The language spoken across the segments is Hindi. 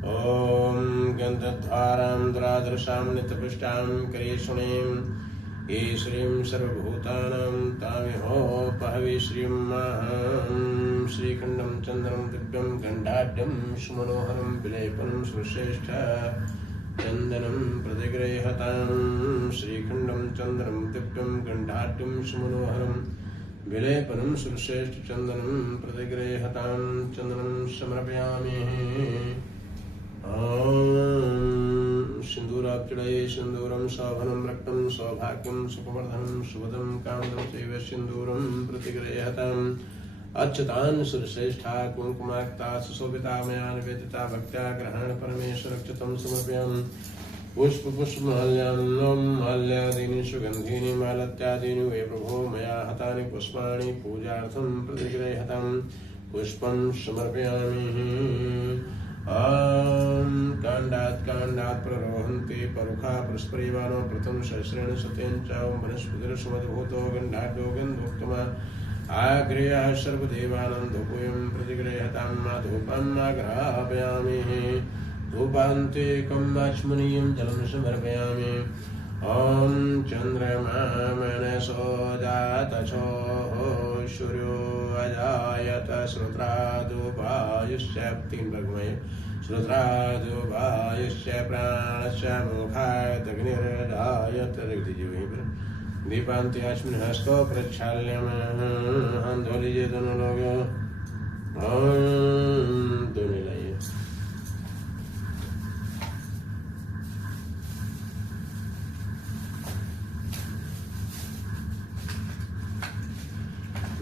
ॐ गन्धद्वारां द्रादृशां नित्यपुष्टां करेशुणीं ये श्रीं सर्वभूतानां तामिहोपहवे श्रीं मां श्रीखण्डं चन्द्रं दिव्यं गण्डाढ्यं सुमनोहरं विलेपनं सुश्रेष्ठ चन्दनं प्रतिगृह्यतां श्रीखण्डं चन्द्रं दिव्यं गण्डाढ्यं सुमनोहरं विलेपनं सुश्रेष्ठ चन्दनं प्रतिगृह्यतां चन्दनं समर्पयामि। सिन्दूराब्जडये सिन्दूरं शोभनं रक्तं सौभाग्यं सुखवर्धनं शुभदं कामदं चैव सिन्दूरं प्रतिगृह्यताम् अच्युतान् सुरश्रेष्ठा कुङ्कुमाक्ता सुशोभिता मया निवेदिता भक्त्या ग्रहण परमेश्वरक्षतं समर्पयामि। पुष्पपुष्पमाल्यादीनि सुगन्धीनि मालत्यादीनि वे प्रभो मया हतानि पुष्पाणि पूजार्थं प्रतिगृह्यताम् पुष्पं समर्पयामि। काण्डात् प्ररोहन्ति परुखा परस्परीवानो प्रथम सहस्रेण शतेन च वनस्पतिर्सुमद्भूतो गन्धाढ्यो गन्धोत्तमा आग्रेयः सर्वदेवानां धूपोऽयं प्रतिगृह्यतां धूपं ग्रापयामि। धूपान्ते कम्माचमनीयं जलं समर्पयामि। ॐ चन्द्रमा मनसो जातछो सूर्यो अजायत श्रोत्रादुपायुश्च तीन भगमय श्रोत्रादुपायुश्च प्राणश्च मुखादग्निर्जायत रख दीजिए वहीं पर। दीपान्ते अस्मिन् हस्तो प्रक्षाल्यम् हाथ धो लीजिए दोनों लोग। धोने लाइए।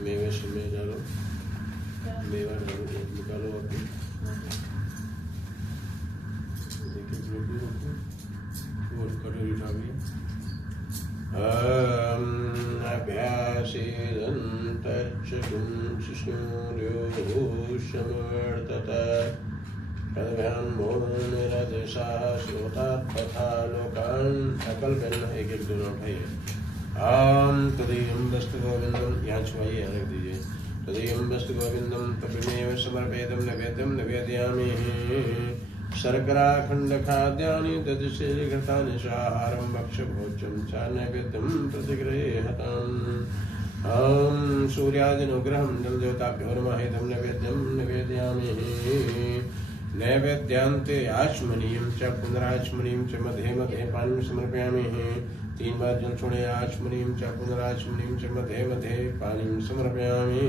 मेवे से में डालो मेवा डालो निकालो अपनी और कटोरी उठाइए। अभ्यासेदन्तच्चकुं शिशूर्योषमवर्तत कद्भ्यां मोहनिरदशा श्रोता तथा लोकान् अकल्पन् एक एक दोनों उठाइए। तदीयं वस्तु गोविंदम यहाँ छुआइए रख दीजिए। तदीयं वस्तु गोविंदम तपिमेव समर्पेदं नैवेद्यं निवेदयामि। शर्कराखण्ड खाद्यानि दधिषेघृतानि साहारं भक्ष्यभोज्यं च नैवेद्यं प्रतिगृह्यताम्। सूर्यादिनुग्रहं जलदेवताभ्यो नमः इदं नैवेद्यं निवेदयामि। नैवेद्यान्ते आचमनीयं च पुनराचमनीयं च मध्ये मध्ये पानीं समर्पयामि। तीन बार जल छोड़े आचमनीं च पुनराचमनीं च मध्ये मध्ये पानीं समर्पयामि।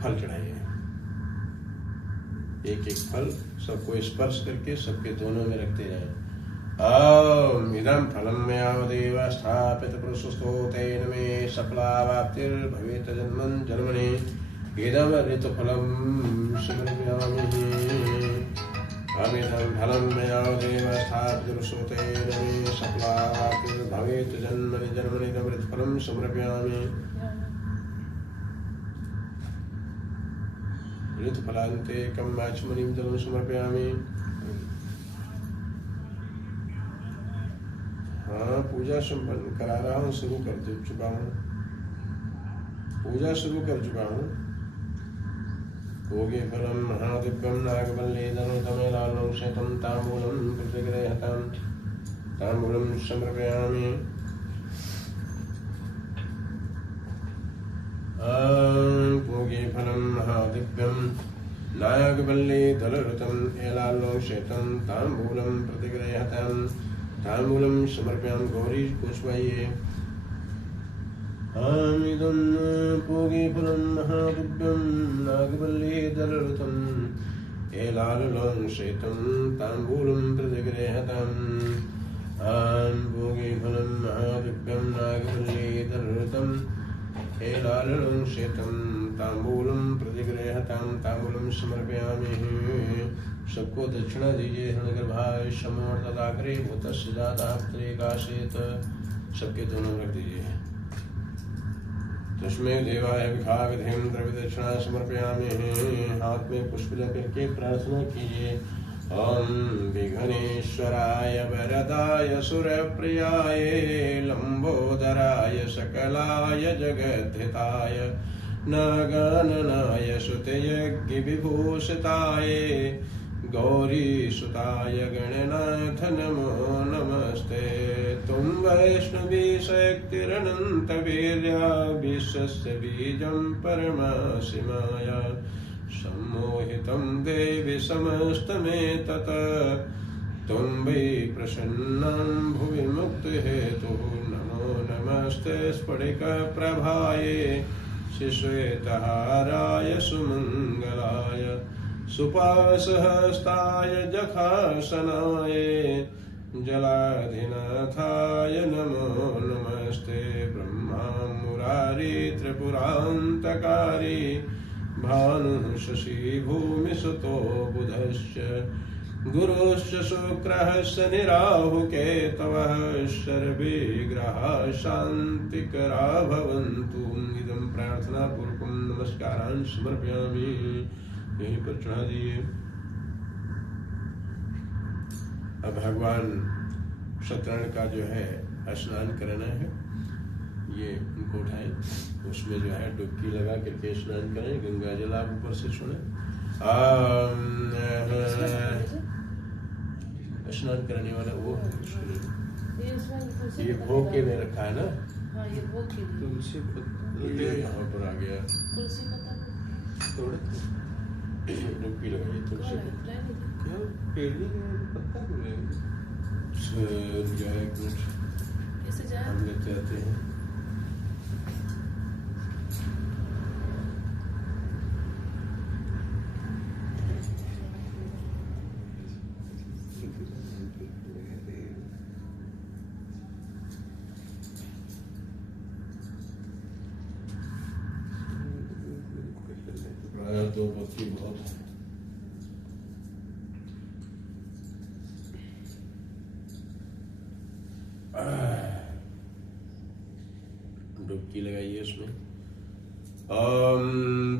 फल चढ़ाइए। एक एक फल सबको स्पर्श करके सबके दोनों में रखते जाएं। इदं फलं मयावदेव स्थापित पुरुषस्तो तेन मे सफलावाप्तिर्भवेत् जन्मन् जन्मनि इदं ऋतुफलं समर्पयामि। अमिदं फलं मयावदेव स्थापित पुरुषस्तो तेन मे सफलावाप्तिर्भवेत् जन्मनि जन्मनि इदं ऋतुफलं समर्पयामि। ऋतुफलान्ते कम्माचमनीं जलं समर्पयामि। हाँ, पूजा संपन्न करा रहा हूँ, शुरू कर चुका हूँ, पूजा शुरू कर चुका हूँ। भोगे फलं महादिव्यं नागवल्लीधनुतमेलालं शतं ताम्बूलं प्रतिगृह्यतां ताम्बूलं समर्पयामि। भोगे फलं महादिव्यं नागवल्लीधनुतम् एलालं शतं ताम्बूलं प्रतिगृह्यतां ताम्बूलं समर्पयामि। गौरी पुष्पाइए। इदं भोगे फलं महादिव्यं नागवल्लीधनुतम् एलालं शतं ताम्बूलं प्रतिगृह्यतां। भोगे फलं महादिव्यं नागवल्लीधनुतम् एलालं शतं ताम्बूलं प्रतिगृह्यतां ताम्बूलं समर्पयामि। सबको दक्षिणा दीजिए। हृदयगर्भाय समवर्तदाग्रे भूतस्य जाताप्त्रेकाशेत सबके दोनों रख दीजिए। तस्मै देवाय विखाविधिं द्रव्यदक्षिणा समर्पयामि। हाथ में पुष्प लेकर प्रार्थना कीजिए। ओम विघ्नेश्वराय वरदाय सुरप्रियाय लंबोदराय सकलाय जगद्धिताय नागाननाय श्रुतयज्ञविभूषिताय गौरीसुताय गणनाथ नमो नमस्ते। तुम वैष्णवी शक्तिरनन्तवीर्या विश्वस्य बीजं परमासि माया सम्मोहितं देवि समस्तमेतत् तुम वै प्रसन्नं भुवि मुक्तिहेतुः नमो नमस्ते स्फटिकप्रभाये श्वेतहाराय सुमङ्गलाय सुपासहस्ताय जखासनाय जलाधिनाथाय नमो नमस्ते। ब्रह्मा मुरारी त्रिपुरान्तकारी भानुः शशि भूमिसुतो बुधश्च गुरुश्च शुक्रः शनि राहु केतवः सर्वे ग्रहाः शान्तिकरा भवन्तु। इदं प्रार्थनापूर्वकं नमस्कारान् समर्पयामि। यहीं पर चढ़ा दिए। अब भगवान सत्यनारायण का जो है स्नान करना है, ये उनको उठाए, उसमें जो है डुबकी लगा करके स्नान करें, गंगा जल आप ऊपर से छोड़े। स्नान करने वाला वो ये भोग के में रखा है ना। हाँ, ये भोग के लिए तुलसी ये यहाँ पर आ गया। तुलसी पत्ता थोड़े डुबकी लगाइए तुलसी को। क्या पेड़ी पत्ता क्यों लेंगे? एक मिनट कैसे जाए? हम लेते आते हैं। दो बत्ती बहुत है। डुबकी लगाइए उसमें। ओम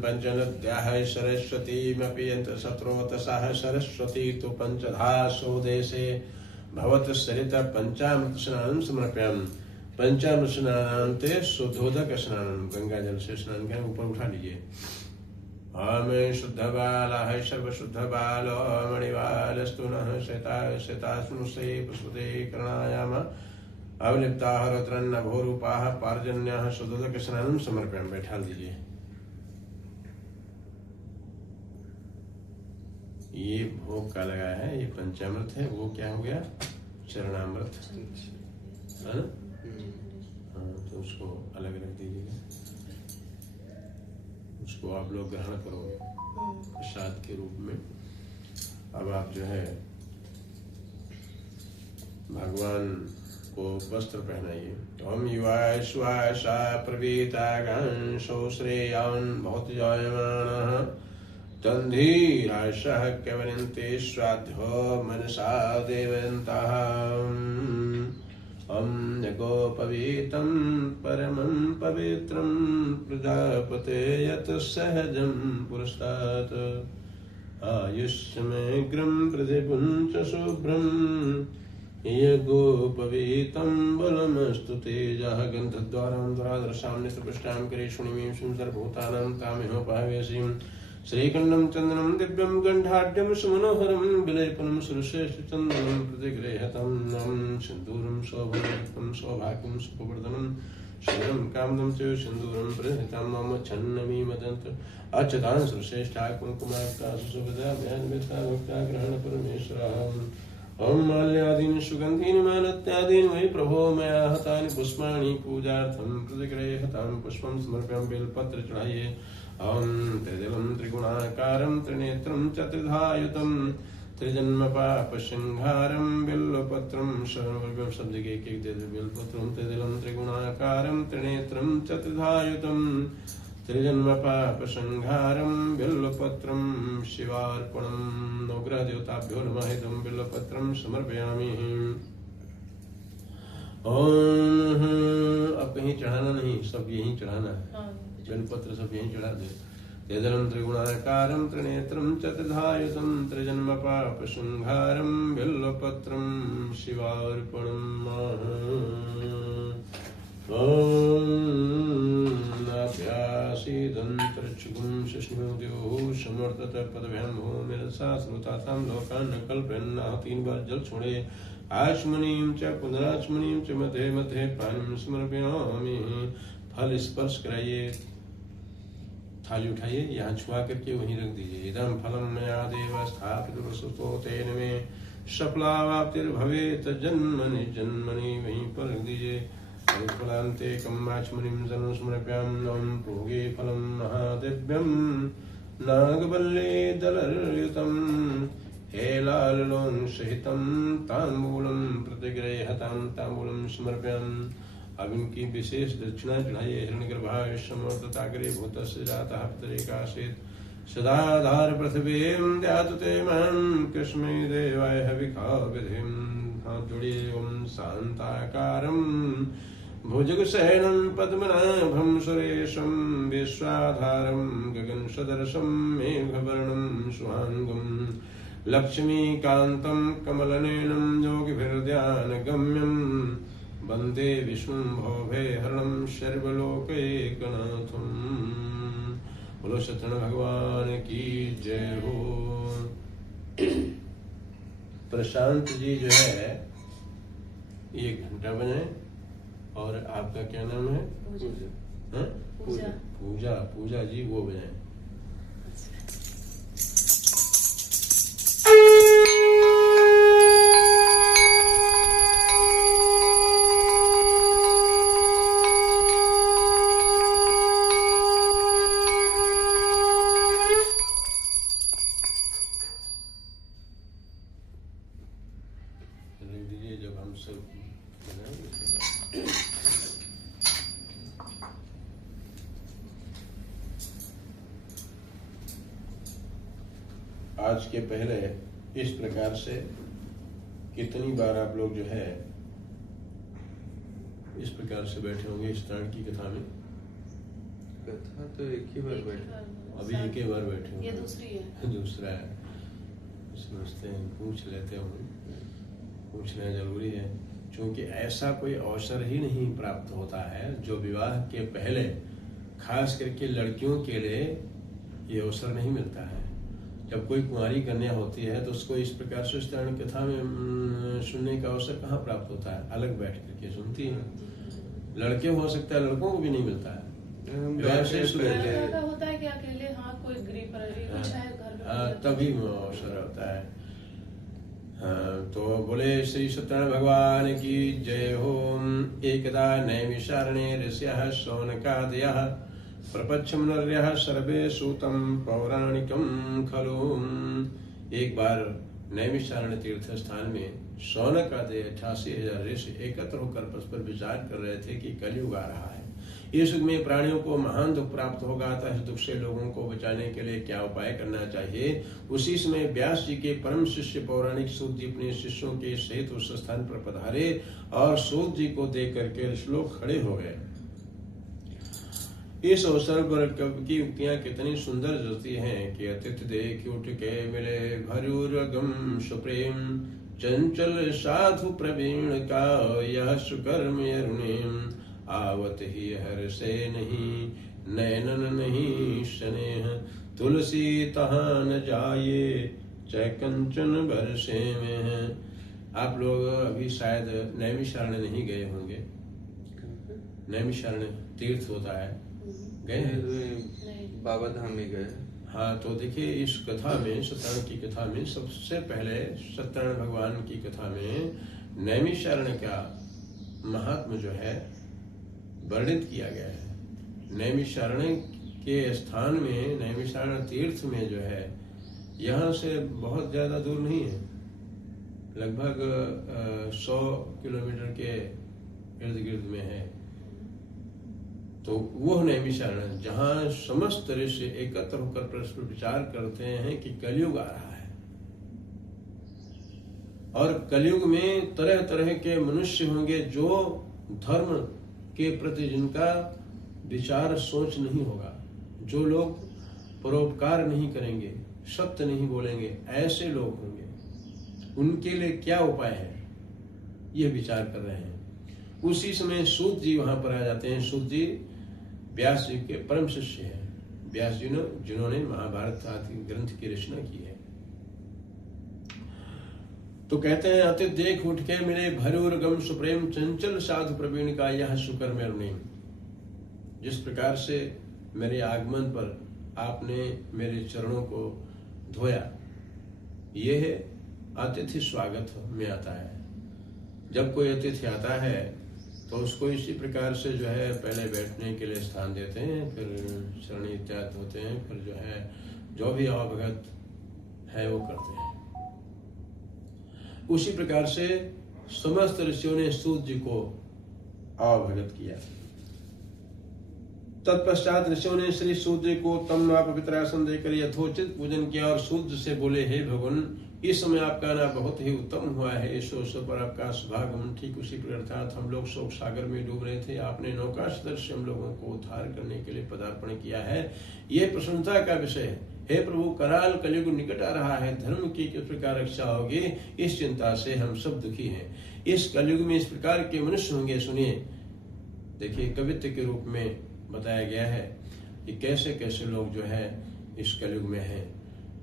पंचनद्याः सरस्वतीमपि यन्त्र शत्रुवतसाः सरस्वती तु पंचधासो देशे भवत सरित पंचामृत स्नानं समर्पयामि। पंचामृत स्नानान्ते शुद्धोदक स्नानं, गंगा जल से स्नान करें। ऊपर उठा लीजिए। आमे शुद्ध बालः सर्वशुद्ध बालो मणिबालस्तु नः शतास्नुषे पुष्पते कर्णायाम अवलिप्ताः रत्रन्नभोरूपाः पार्जन्याः शुद्धोदक स्नानं समर्पयामि। बैठा दीजिए। ये भोग का लगा है, ये पंचामृत है। वो क्या हो गया? चरणामृत है ना। हाँ, तो उसको अलग रख दीजिएगा। उसको आप लोग ग्रहण करोगे प्रसाद के रूप में। अब आप जो है भगवान को वस्त्र पहनाइए। ओम युवाय स्वाय सा प्रवीतागांशो श्रेयान् भवति जायमानः तन्धीराशः केवलन्ते श्राद्धो मनसा देवन्तः। गोपवीतं परमं पवित्रं प्रजापते यत् सहजं पुरस्तात् आयुष्यमेग्रं प्रतिपुञ्च शुभ्रं यगोपवीतं बलमस्तु तेजः। गन्धद्वारां द्वारादर्शां नित्यपुष्टां करेषुणीं सुन्दरभूतानां तामिहोपावेशीं श्रीखण्डं चन्दनं दिव्यं गण्डाढ्यं सुमनोहरं विलेपनं सुरश्रेष्ठचन्दनं प्रतिगृह्यतं सिन्दूरं शोभनं सौभाग्यं सुखवर्धनं शिवं कामदं च सिन्दूरं प्रहितं मम छन्नमी मदन्त अच्युतां सुरश्रेष्ठा कुङ्कुमाक्ता सुशोभिता ज्ञानवेत्ता भक्ता ग्रहण परमेश्वरः। ओम माल्यादीनि सुगन्धीनि मालत्यादीनि वै प्रभो मया हतानि पुष्पाणि पूजार्थं प्रतिगृह्यतां पुष्पं समर्पयामि। बेलपत्र चढ़ाइए। ओम त्रिदलं त्रिगुणाकारं त्रिनेत्रं चतुर्धायुतं त्रिजन्म पापसंहारं बिल्वपत्रं शरणवर्गं शब्द के एक दे बिल्वपत्रं त्रिदलं त्रिगुणाकारं त्रिनेत्रं चतुर्धायुतं त्रिजन्म पापसंहारं बिल्वपत्रं शिवार्पणं। नवग्रह देवताभ्यो नमः। इदं बिल्वपत्रं समर्पयामि। ओम अब कहीं चढ़ाना नहीं, सब यहीं चढ़ाना है। बेलपत्र सब यहीं चढ़ा दे। त्रिदलं त्रिगुणाकारं त्रिनेत्रं चतुर्धायुतं त्रिजन्म पापसंहारं बिल्वपत्रं शिवार्पणम्। नाभ्यासीदन्तरिक्षगुं शिष्णुद्योः समर्थत पदभ्यां भूमिरसा श्रुतातां लोकान् न कल्पयन्नाह 3 बार जल छोड़े आचमनीं च पुनराचमनीं च मध्ये मध्ये पानीं समर्पयामि। फल स्पर्श कराइए, थाली उठाइए, यहाँ छुआ करके वहीं रख दीजिए। इदं फलं मया देव स्थापित वसुतो तेन मे सफलावाप्तिर्भवेत् जन्मनि जन्मनि, वहीं पर रख दीजिए। फलान्ते कम्माचमनीं जलं समर्पयामि। भोगे फलं महादिव्यं नागवल्ले दलयुतं हेलालों सहितं ताम्बूलं प्रतिगृह्यतां ताम्बूलं समर्पयामि। अब इनकी विशेष दक्षिणा चढ़ाइए। हिरण्यगर्भाय समर्थताग्रे भूतस्य जातः पितरेकासीत् सदाधार पृथ्वीं दयातु ते मां कृष्णे देवाय हविखा विधिं। हाथ जोड़िए। ओम शान्ताकारं भुजगशयनं पद्मनाभं सुरेशं विश्वाधारं गगनसदृशं मेघवर्णं शुभांगं लक्ष्मीकान्तं कमलनयनं योगिभिर्ध्यानगम्यं वन्दे विष्णुं भवभयहरणं सर्वलोकैकनाथं। बोलो सत्यनारायण भगवान की जय हो। प्रशांत जी जो है ये घंटा बजाए। और आपका क्या नाम है? पूजा। पूजा। पूजा पूजा जी वो बजाए। जब हम सब आज के पहले इस प्रकार से कितनी बार आप लोग जो है इस प्रकार से बैठे होंगे इस तरह की कथा में? कथा तो एक ही बार बैठे, अभी एक ही बार बैठे होंगे। ये दूसरी है। दूसरा है, समझते हैं, पूछ लेते हैं। पूछना जरूरी है क्योंकि ऐसा कोई अवसर ही नहीं प्राप्त होता है जो विवाह के पहले खास करके लड़कियों के लिए ये अवसर नहीं मिलता है। जब कोई कुंवारी कन्या होती है तो उसको इस प्रकार से स्त्रीण कथा में सुनने का अवसर कहाँ प्राप्त होता है? अलग बैठ करके सुनती है। लड़के हो सकता है, लड़कों को भी नहीं मिलता है। लड़का होता है कि अकेले हाँ कोई गृह पर कुछ है घर में, तभी अवसर होता है। तो बोले श्री सत्यनारायण भगवान की जय हो। एकदा नैमिषारण्ये ऋषयः शौनकादयः प्रपच्छं नर्यः सर्वे सूतं पौराणिकं खलु। एक बार नैमिषारण्य तीर्थ स्थान में शौनक आदि 88,000 ऋषि एकत्र होकर परस्पर विचार कर रहे थे कि कलयुग आ रहा है। इस युग में प्राणियों को महान दुख प्राप्त होगा, अतः इस दुख से लोगों को बचाने के लिए क्या उपाय करना चाहिए। उसी समय व्यास जी के परम शिष्य पौराणिक सूत जी अपने शिष्यों के सहित उस स्थान पर पधारे और सूत जी को देख करके श्लोक खड़े हो गए। इस अवसर पर कवि की उक्तियां कितनी सुंदर जलती हैं कि अतिथि देख उठ के मिले भरूरगम सुप्रेम चंचल साधु प्रवीण का यह सुकर्म अरुणिम आवत ही हर से नहीं नैनन नहीं स्नेह तुलसी तहां न जाए चाहे कंचन बरसे में है। आप लोग अभी शायद नैमिषारण्य नहीं गए होंगे। नैमिषारण्य तीर्थ होता है, गए हैं? बाबा धाम में गए। हाँ, तो देखिए इस कथा में, सत्यनारायण की कथा में सबसे पहले सत्यनारायण भगवान की कथा में नैमिषारण्य का महात्म जो है वर्णित किया गया है। नैमिषारण्य के स्थान में, नैमिषारण्य तीर्थ में जो है, यहाँ से बहुत ज्यादा दूर नहीं है, लगभग 100 किलोमीटर के इर्द गिर्द में है। तो वो नैमिषारण्य जहाँ समस्त ऋषि एकत्र होकर परस्पर विचार करते हैं कि कलयुग आ रहा है और कलयुग में तरह तरह के मनुष्य होंगे जो धर्म के प्रति जिनका विचार सोच नहीं होगा, जो लोग परोपकार नहीं करेंगे, सत्य नहीं बोलेंगे, ऐसे लोग होंगे। उनके लिए क्या उपाय है ये विचार कर रहे हैं। उसी समय सूत जी वहां पर आ जाते हैं। सूत जी व्यास जी के परम शिष्य हैं। व्यास जी ने जिन्होंने महाभारत आदि ग्रंथ की रचना की है। तो कहते हैं अति देख उठ के मेरे भरूर गम सुप्रेम चंचल साधु प्रवीण का यह शुक्र में अरुणिम। जिस प्रकार से मेरे आगमन पर आपने मेरे चरणों को धोया, यह अतिथि स्वागत में आता है। जब कोई अतिथि आता है तो उसको इसी प्रकार से जो है पहले बैठने के लिए स्थान देते हैं, फिर शरण इत्यादि होते हैं, फिर जो है जो भी अवगत है वो करते हैं। उसी प्रकार से समस्त ऋषियों ने सूत जी को अवगत किया। तत्पश्चात ऋषियों ने श्री सूत जी को तम पवित्र आसन देकर यथोचित पूजन किया और सूत जी से बोले, हे भगवान, इस समय आपका आना बहुत ही उत्तम हुआ है। सो पर आपका शुभागमन ठीक उसी प्रकार हम लोग शोक सागर में डूब रहे थे, आपने नौका सदृश हम लोगों को उद्धार करने के लिए पदार्पण किया है, ये प्रसन्नता का विषय है। हे प्रभु, कराल कलयुग निकट आ रहा है, धर्म की किस प्रकार रक्षा होगी, इस चिंता से हम सब दुखी हैं। इस कलयुग में इस प्रकार के मनुष्य होंगे। सुनिए, देखिए कवित्व के रूप में बताया गया है कि कैसे कैसे लोग जो है इस कलयुग में हैं।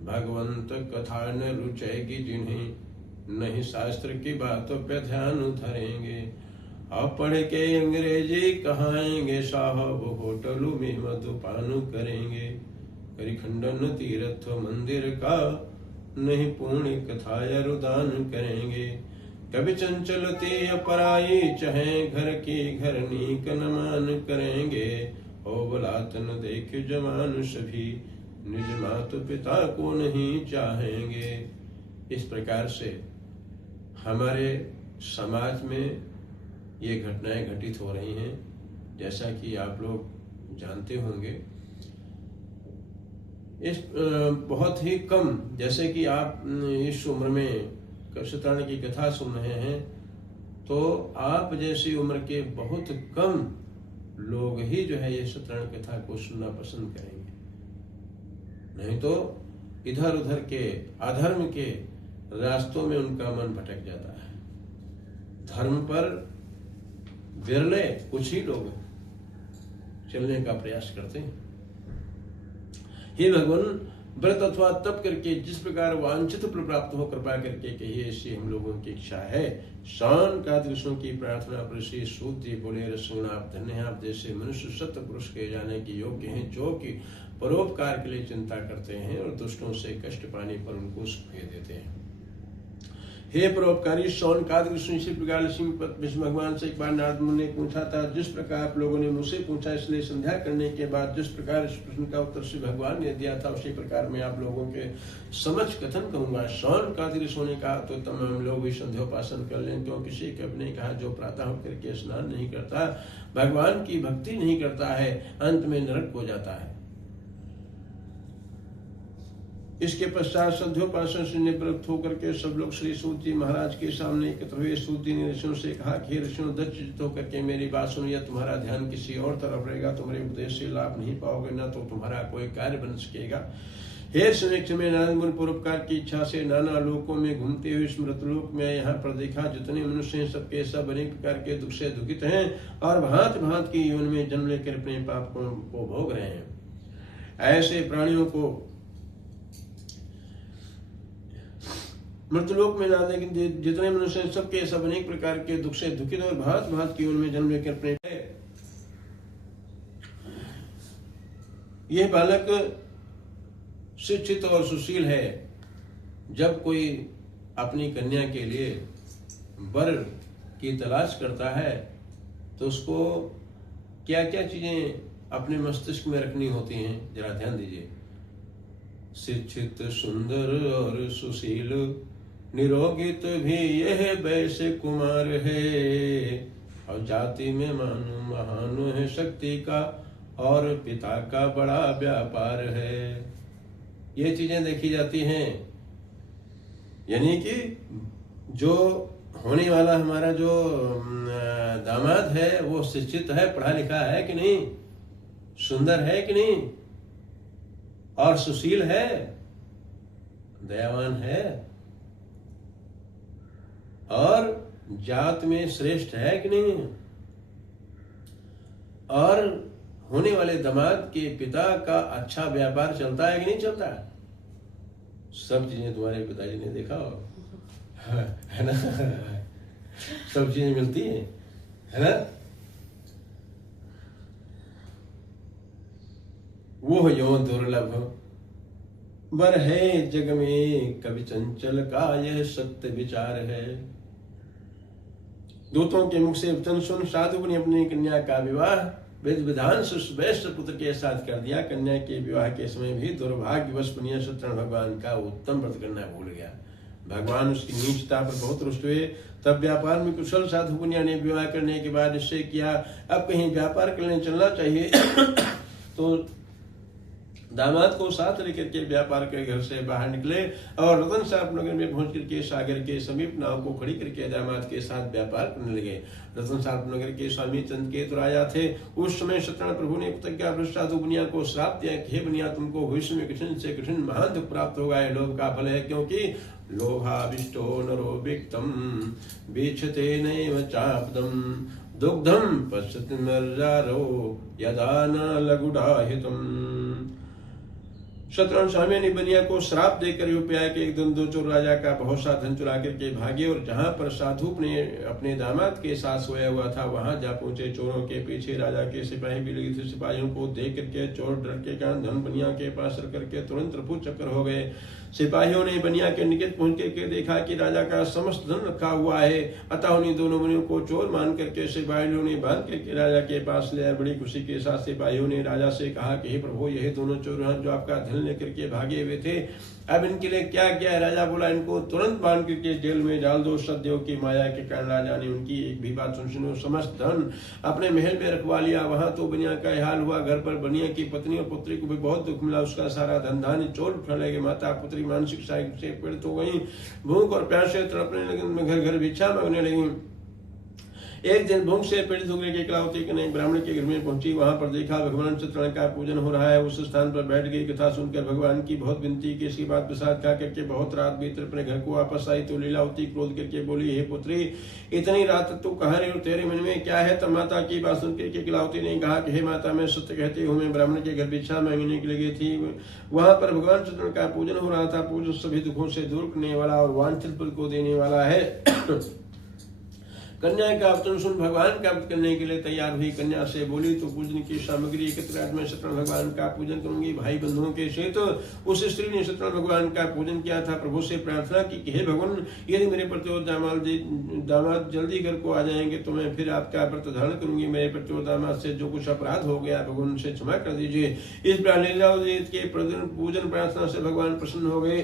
भगवंत कथा न रुचेगी जिन्हें, नहीं शास्त्र की बातों पे ध्यान धरेंगे। अब पढ़ के अंग्रेजी कहाएंगे, साहब होटलों में मधुपान करेंगे। करिखंडन तीर्थ मंदिर का, नहीं पूर्ण कथा रुदान करेंगे। कभी चंचलती अपराई, चाहे घर की घर नीक न मान करेंगे। हो बलातन देख जमान सभी, निज माता पिता को नहीं चाहेंगे। इस प्रकार से हमारे समाज में ये घटनाएं घटित हो रही हैं। जैसा कि आप लोग जानते होंगे, इस बहुत ही कम, जैसे कि आप इस उम्र में सत्यनारायण की कथा सुन रहे हैं, तो आप जैसी उम्र के बहुत कम लोग ही जो है ये सत्यनारायण कथा को सुनना पसंद करेंगे। नहीं तो इधर उधर के अधर्म के रास्तों में उनका मन भटक जाता है। धर्म पर विरले कुछ ही लोग चलने का प्रयास करते हैं। हे भगवान, व्रत अथवा तप करके जिस प्रकार वांछित फल प्राप्त हो कृपा करके कहिए, ऐसी हम लोगों की इच्छा है। शान का दृश्यों की प्रार्थना पर श्री सूत जी बोले, रसगुण आप धन्य हैं, आप जैसे मनुष्य सत्य पुरुष कहे जाने के योग्य हैं, जो कि परोपकार के लिए चिंता करते हैं और दुष्टों से कष्ट पाने पर उनको सुख देते हैं। हे परोपकारी शौन का कृष्ण, इसी प्रकार विष्णु भगवान से एक बार नारद मुनि ने पूछा था, जिस प्रकार आप लोगों ने मुझसे पूछा, इसलिए संध्या करने के बाद जिस प्रकार इस प्रश्न का उत्तर श्री भगवान ने दिया था, उसी प्रकार मैं आप लोगों के समक्ष कथन करूंगा। शौन का कृष्ण ने कहा, तो तब हम लोग भी संध्योपासन कर लें, क्यों किसी कवि ने कहा, जो प्रातः होकर के स्नान नहीं करता, भगवान की भक्ति नहीं करता है, अंत में नरक हो जाता है। इसके पश्चात संध्योपासन से निवृत्त होकर के सब लोग श्री सूत जी महाराज के सामने एकत्र हुए। सूत जी ने ऋषियों से कहा कि ऋषियों, दत्त होकर के मेरी बात सुनिए, तुम्हारा ध्यान किसी और तरफ रहेगा, तुम्हारे उपदेश से लाभ नहीं पाओगे, न तो तुम्हारा कोई कार्य बन सकेगा। हे सुनिश्च में नारद मुनि परोपकार की इच्छा से नाना लोकों में घूमते हुए स्मृत लोक में यहाँ पर देखा, जितने मनुष्य हैं सबके सब अनेक प्रकार के दुख से दुखित हैं और भांत भांत की यौन में जन्म लेकर अपने पापों को भोग रहे हैं। ऐसे प्राणियों को मृतलोक में जाने के जितने मनुष्य हैं सबके सब अनेक प्रकार के दुख से दुखित और भांत भांत की उनमें जन्म लेकर अपने, यह बालक शिक्षित और सुशील है। जब कोई अपनी कन्या के लिए वर की तलाश करता है तो उसको क्या क्या चीजें अपने मस्तिष्क में रखनी होती हैं, जरा ध्यान दीजिए। शिक्षित, सुंदर और सुशील, निरोगित भी यह वैश्य कुमार है, और जाति में मानो महान है शक्ति का, और पिता का बड़ा व्यापार है। ये चीजें देखी जाती हैं। यानी कि जो होने वाला हमारा जो दामाद है वो शिक्षित है, पढ़ा लिखा है कि नहीं, सुंदर है कि नहीं, और सुशील है, दयावान है, और जात में श्रेष्ठ है कि नहीं, और होने वाले दामाद के पिता का अच्छा व्यापार चलता है कि नहीं चलता? सब चीजें तुम्हारे पिताजी ने देखा हो, है ना? सब चीजें मिलती है ना? वो यो दुर्लभ वर है जग में, कवि चंचल का यह सत्य विचार है। दूतों के मुख से वचन सुन साधु ने अपनी कन्या का विवाह वेद विधान से वैश्य पुत्र के साथ कर दिया। कन्या के विवाह के समय भी दुर्भाग्यवश पुनिया सत्यनारायण भगवान का उत्तम व्रत करना भूल गया। भगवान उसकी नीचता पर बहुत रुष्ट हुए। तब व्यापार में कुशल साधु पुनिया ने विवाह करने के बाद निश्चय किया अब कहीं व्यापार करने चलना चाहिए। तो दामाद को साथ लेकर के व्यापार के घर से बाहर निकले और रतन साहब नगर में पहुंच करके सागर के समीप नाव को खड़ी करके दामाद के साथ व्यापार करने लगे। रतन साहब नगर के स्वामी चंद्रकेतु राजा थे। उस समय सत्यनारायण प्रभु ने प्रतिज्ञा साधु बुनिया को श्राप दिया कि हे बुनिया, तुमको भविष्य में कठिन से कठिन महान दुख प्राप्त होगा। यह लोभ का फल है, क्योंकि लोभाविष्टो नरो विक्तम बीक्षते नैव चापदम दुग्धम पश्यति मर्जारो यदा न लघुडाहितम। सत्यनारायण स्वामी ने बनिया को श्राप देकर उपाय के एक दिन दो चोर राजा का बहुत सा धन चुरा करके भागे और जहां पर साधु अपने दामाद के साथ सोया हुआ था वहां जा पहुंचे। चोरों के पीछे राजा के सिपाही भी लगे थे। सिपाहियों को देख करके चोर डर के कारण धन बनिया के पास रख करके तुरंत रफू चक्कर हो गए। सिपाहियों ने बनिया के निकट पहुंच करके देखा कि राजा का समस्त धन रखा हुआ है। अतः उन्हीं दोनों मुनियों को चोर मान करके सिपाहियों ने बांध करके राजा के पास ले आए। बड़ी खुशी के साथ सिपाहियों ने राजा से कहा कि हे प्रभु, यही दोनों चोर हैं जो आपका धन लेकर के भागे हुए थे। अब इनके लिए क्या किया है? राजा बोला इनको तुरंत बांध करके जेल में डाल दो। सतदेव की माया के कारण राजा ने उनकी एक भी बात सुनो समस्त धन अपने महल में रखवा लिया। वहां तो बनिया का हाल हुआ। घर पर बनिया की पत्नी और पुत्री को भी बहुत दुख मिला। उसका सारा धन धान्य चोर फैले गए। माता पुत्री मानसिक से पीड़ित हो गई। भूख और प्यास से तड़पने लगी। घर घर भिक्षा मांगने लगी। एक दिन भूख से पीड़ित होकर के कलावती के ब्राह्मण के घर में पहुंची। वहां पर देखा भगवान सत्यनारायण का पूजन हो रहा है। उस स्थान पर बैठ गई। कथा सुनकर भगवान की बहुत विनती की। इसके बाद प्रसाद खा करके बहुत रात बीत अपने घर को वापस आई तो लीलावती क्रोध करके बोली, हे पुत्री, इतनी रात तू कहाँ रही और तेरे मन में क्या है? तब माता की बात सुनकर के कलावती ने कहा कि हे माता, मैं सत्य कहती हूँ, मैं ब्राह्मण के घर भिक्षा मांगने के लिए गई थी। वहां पर भगवान सत्यनारायण का पूजन हो रहा था। पूजन सभी दुखों से दूर करने वाला और वांछित फल को देने वाला है। कन्या का वचन सुन भगवान का व्रत करने के लिए तैयार हुई। कन्या से बोली, तो पूजन की सामग्री एकत्र आज मैं सत्यनारायण भगवान का पूजन करूंगी भाई बंधुओं के सहित। उस स्त्री ने सत्यनारायण भगवान का पूजन किया था। प्रभु से प्रार्थना की, हे भगवान, यदि मेरे प्रति दामाद जल्दी घर को आ जाएंगे तो मैं फिर आपका व्रत धारण करूंगी। मेरे प्रति दामाद से जो कुछ अपराध हो गया भगवान से क्षमा कर दीजिए। इस लीलावती के पूजन प्रार्थना से भगवान प्रसन्न हो गए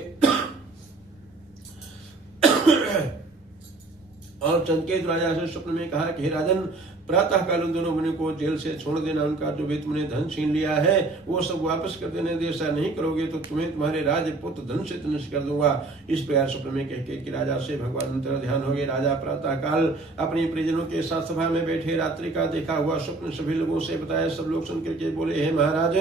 और चंद्रकेतु राजा से स्वप्न में कहा कि हे राजन, प्रातः काल उन दोनों मुनियों को जेल से छोड़ देना। उनका जो भी तुमने धन छीन लिया है वो सब वापस कर देने दे। ऐसा नहीं करोगे तो तुम्हें तुम्हारे राजपुत्र धन से नष्ट कर दूंगा। इस प्रकार स्वप्न में कह के कि राजा से भगवान अंतर ध्यान हो गए। राजा प्रातः काल अपने परिजनों के साथ सभा में बैठे रात्रि का देखा हुआ स्वप्न सभी लोगों से बताया। सब लोग सुन करके बोले, हे महाराज,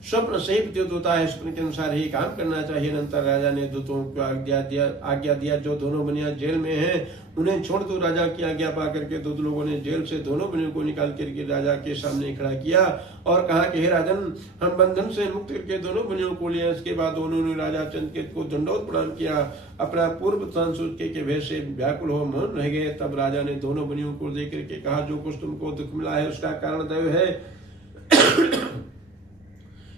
स्वप्न सही प्रतीत होता है, स्वप्न के अनुसार ही काम करना चाहिए। अनंतर राजा ने दूतों को आज्ञा दिया जो दोनों बनिया जेल में हैं उन्हें छोड़ दो। राजा की आज्ञा पा करके दूत लोगों ने जेल से दोनों बनियों को निकाल करके राजा के सामने खड़ा किया और कहा कि हे राजन, हम बंधन से मुक्त करके दोनों बनियों को लिया। इसके बाद उन्होंने राजा चंद्रकेतु को दंडोत प्रणाम किया। अपना पूर्व सोच के भय से व्याकुल हो मौन रह गए। तब राजा ने दोनों बनियों को देख करके कहा, जो कुछ तुमको दुख मिला है उसका कारण दैव है।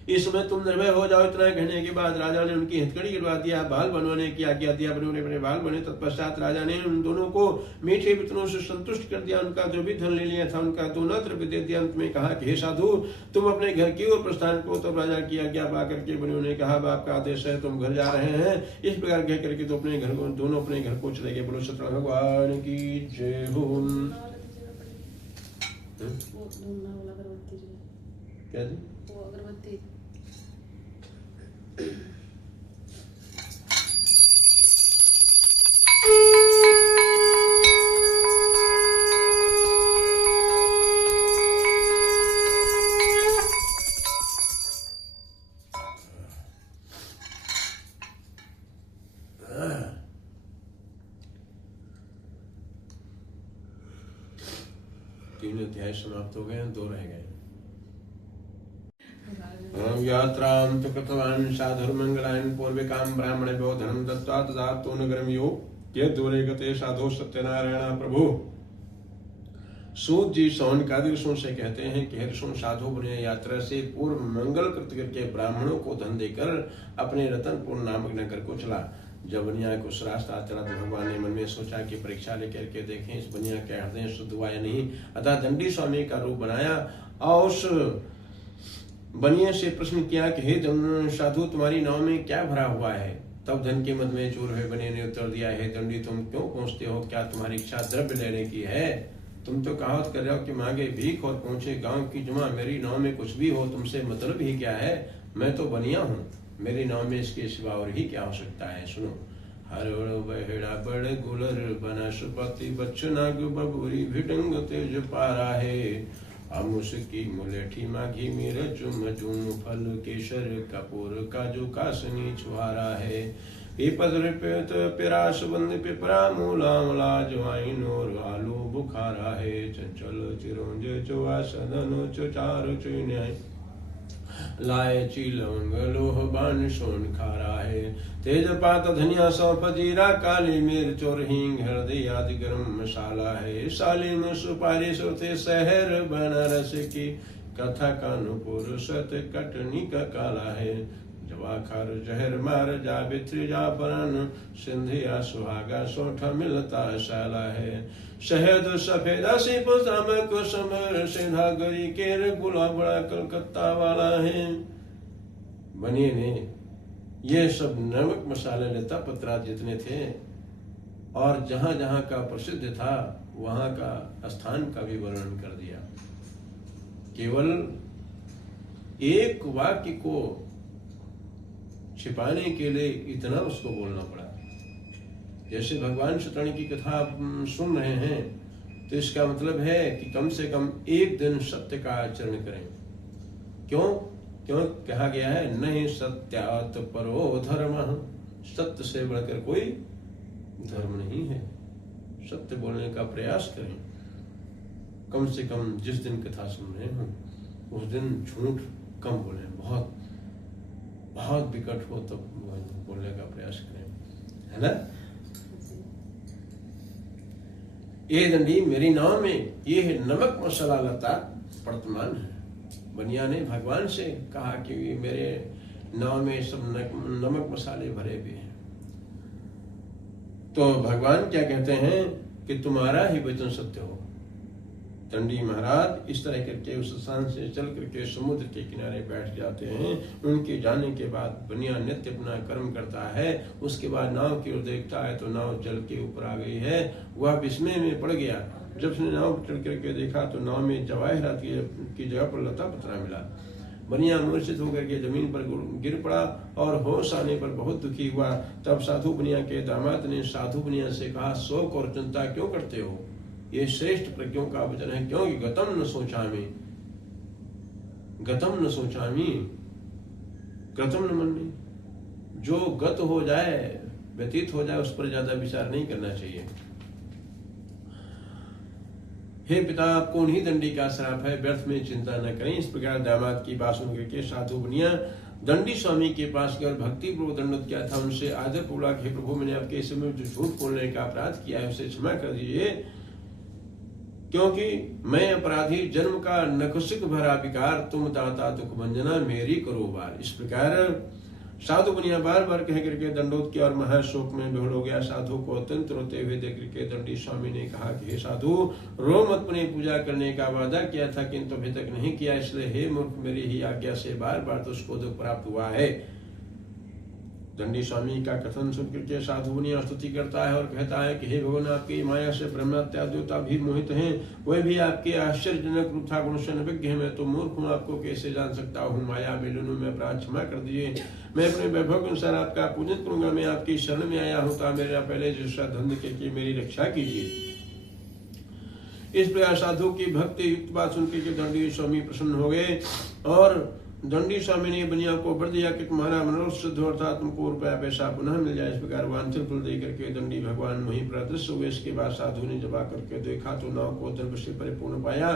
इस समय तुम निर्भय हो जाओ। इतना कहने के बाद राजा ने उनकी हथकड़ी गिरवा दिया। बाल बनवाने की आज्ञा दिया। बने अपने बाल बने। तत्पश्चात राजा ने उन दोनों को मीठे वितनों से संतुष्ट कर दिया। उनका जो भी धन ले लिया था उनका दोनों द्रव्य दे दिया। अंत में कहा कि हे साधु, तुम अपने घर की ओर प्रस्थान करो। तब राजा की आज्ञा पा करके बनियों ने कहा, बाप का आदेश है, तुम घर जा रहे हैं। इस प्रकार कह करके तो अपने घर को दोनों अपने घर को चले गए। बोलो सत्यनारायण भगवान की जय हो। क्या जी? वो अगरबत्ती तीन अध्याय समाप्त हो गए, 2 रह गए। यात्रां तु कृतवान् साधुर्मङ्गलान् पूर्विकां ब्राह्मणेभ्यो धनं दत्त्वा ददातो नगरं यो ये दूरे गते साधु सत्यनारायण प्रभु। सूत जी सौनकादि ऋषियों से कहते हैं कि ऋषियों साधु बने यात्रा से पूर्व मंगल कृत करके ब्राह्मणों को धन देकर अपने रतनपुर नामक नगर को चला। जब बनिया को उस रास्ता चला तो भगवान ने मन में सोचा कि परीक्षा लेकर के देखें इस बनिया के हृदय शुद्ध हुआ या नहीं। अतः दंडी स्वामी का रूप बनाया और उस बनिया से प्रश्न किया कि हे साधु तुम्हारी नाव में क्या भरा हुआ है। तब धन के मद में चूर हुए बनिया ने उत्तर दिया, हे दंडी तुम क्यों पहुंचते हो, क्या तुम्हारी इच्छा द्रव्य लेने की है। तुम तो कहावत कर रहे हो कि मांगे भीख और पहुंचे गांव की जुमा। मेरी नाव में कुछ भी हो तुमसे मतलब ही क्या है। मैं तो बनिया हूँ, मेरी नाव में इसके सिवा और ही क्या हो सकता है। सुनो, हर बहेड़ा बड़ गुलर बनस्पति बच्च नाग बबूरी भिडंग तेज पारा है। अमुसकी मुलेठी माघी मेरा चुम चुम फल केसर कपूर काजू कासनी छुहारा है। पीपल पिरास बंद पिपरा मूला मला ज्वाइन और आलू बुखारा है। चंचल चिरंज चुआ सदन चार चुन्याय लायची लवंग लोह बान सोन खारा है। तेज पात धनिया सौंफ जीरा काली मिर्च और हींग हृदय आदि गरम मसाला है। सालिम सुपारी सोते शहर बनारस की कथा कानपुर सत कटनी का काला है। जवाखर जहर मार जावित्री जाफरान सिंधिया सुहागा सोठा मिलता शाला है। शहद सफेद सिप तमक समर सिंधा गरी केर गुलाब बड़ा कलकत्ता वाला है। बनिए ने ये सब नमक मसाले लता पत्रा जितने थे और जहां जहां का प्रसिद्ध था वहां का स्थान का भी वर्णन कर दिया। केवल एक वाक्य को छिपाने के लिए इतना उसको बोलना पड़ा। जैसे भगवान शतरणी की कथा आप सुन रहे हैं तो इसका मतलब है कि कम से कम एक दिन सत्य का आचरण करें। क्यों क्यों कहा गया है, नहीं सत्यात परो धर्म। सत्य से बढ़कर कोई धर्म नहीं है। सत्य बोलने का प्रयास करें। कम से कम जिस दिन कथा सुन रहे हो उस दिन झूठ कम बोले, बहुत बहुत विकट हो तो बोलने का प्रयास करें, है ना। ये दंडी मेरी नाव में ये है नमक मसाला लता वर्तमान है। बनिया ने भगवान से कहा कि मेरे नाव में सब नमक मसाले भरे हुए हैं। तो भगवान क्या कहते हैं कि तुम्हारा ही वचन सत्य हो। दंडी महाराज इस तरह करके उस स्थान से चल करके समुद्र के किनारे बैठ जाते हैं। उनके जाने के बाद बनिया नित्य अपना कर्म करता है। उसके बाद नाव की ओर देखता है तो नाव जल के ऊपर आ गई है। वह विस्मय में पड़ गया। जब उसने नाव चढ़ करके देखा तो नाव में जवाहरात की जगह पर लता पत्रा मिला। बनिया मूर्छित होकर के जमीन पर गिर पड़ा और होश आने पर बहुत दुखी हुआ। तब साधु बनिया के दामाद ने साधु बनिया से कहा, शोक और चिंता क्यों करते हो। ये श्रेष्ठ प्रज्ञों का वचन है, क्योंकि गतम न सोचामी कृतम न मन्ये। जो गत हो जाए, व्यतीत हो जाए, उस पर ज्यादा विचार नहीं करना चाहिए। हे पिता, आपको उन्हीं दंडी का श्राप है, व्यर्थ में चिंता न करें। इस प्रकार दामाद की बात सुन करके साधु बनिया दंडी स्वामी के पास गए और भक्ति पूर्वक दंडवत किया था। उनसे आदर पूर्वक, हे प्रभु, मैंने आपके समय जो झूठ बोलने का अपराध किया है उसे क्षमा कर दीजिए, क्योंकि मैं अपराधी जन्म का नखुशिक भरा विकार, तुम दाता दुख भंजना मेरी करो बार। इस प्रकार साधु बनिया बार बार कह करके दंडोत किया और महाशोक में विह्वल हो गया। साधु को अत्यंत रोते हुए देख करके दंडी स्वामी ने कहा कि हे साधु, रो मत, अपनी पूजा करने का वादा किया था किंतु अभी तक नहीं किया, इसलिए हे मूर्ख, मेरी ही आज्ञा से बार बार तुझको दुख प्राप्त हुआ है। दंडी स्वामी का कथन सुन करके साधु बनिया स्तुति करता है और कहता है कि हे भगवान, आपकी माया से ब्रह्मत्याद्योता भी मोहित हैं, वह भी आपके आश्चर्यजनक रूप था गुण से अनभिज्ञ है। मैं तो मूर्ख हूँ, आपको कैसे जान सकता हूँ। माया में लुनु में अपराध क्षमा कर दीजिए। मैं अपने वैभव के अनुसार आपका पूजन करूंगा। मैं आपकी शरण में आया हूँ, तो मेरा पहले जैसा धंध करके मेरी रक्षा कीजिए। इस प्रकार साधु की भक्ति युक्त बात सुनकर के दंडी स्वामी प्रसन्न हो गए और दंडी स्वामी ने बनिया को वर दिया कि तुम्हारा मनोरथ सिद्ध हो, अर्थात तुमको रुपया पैसा पुनः मिल जाए। इस प्रकार वांछित फल दे करके दंडी भगवान वहीं पर अदृश्य हुए। इसके बाद साधु ने जब आकर के देखा तो नाव को द्रव्य से परिपूर्ण पाया।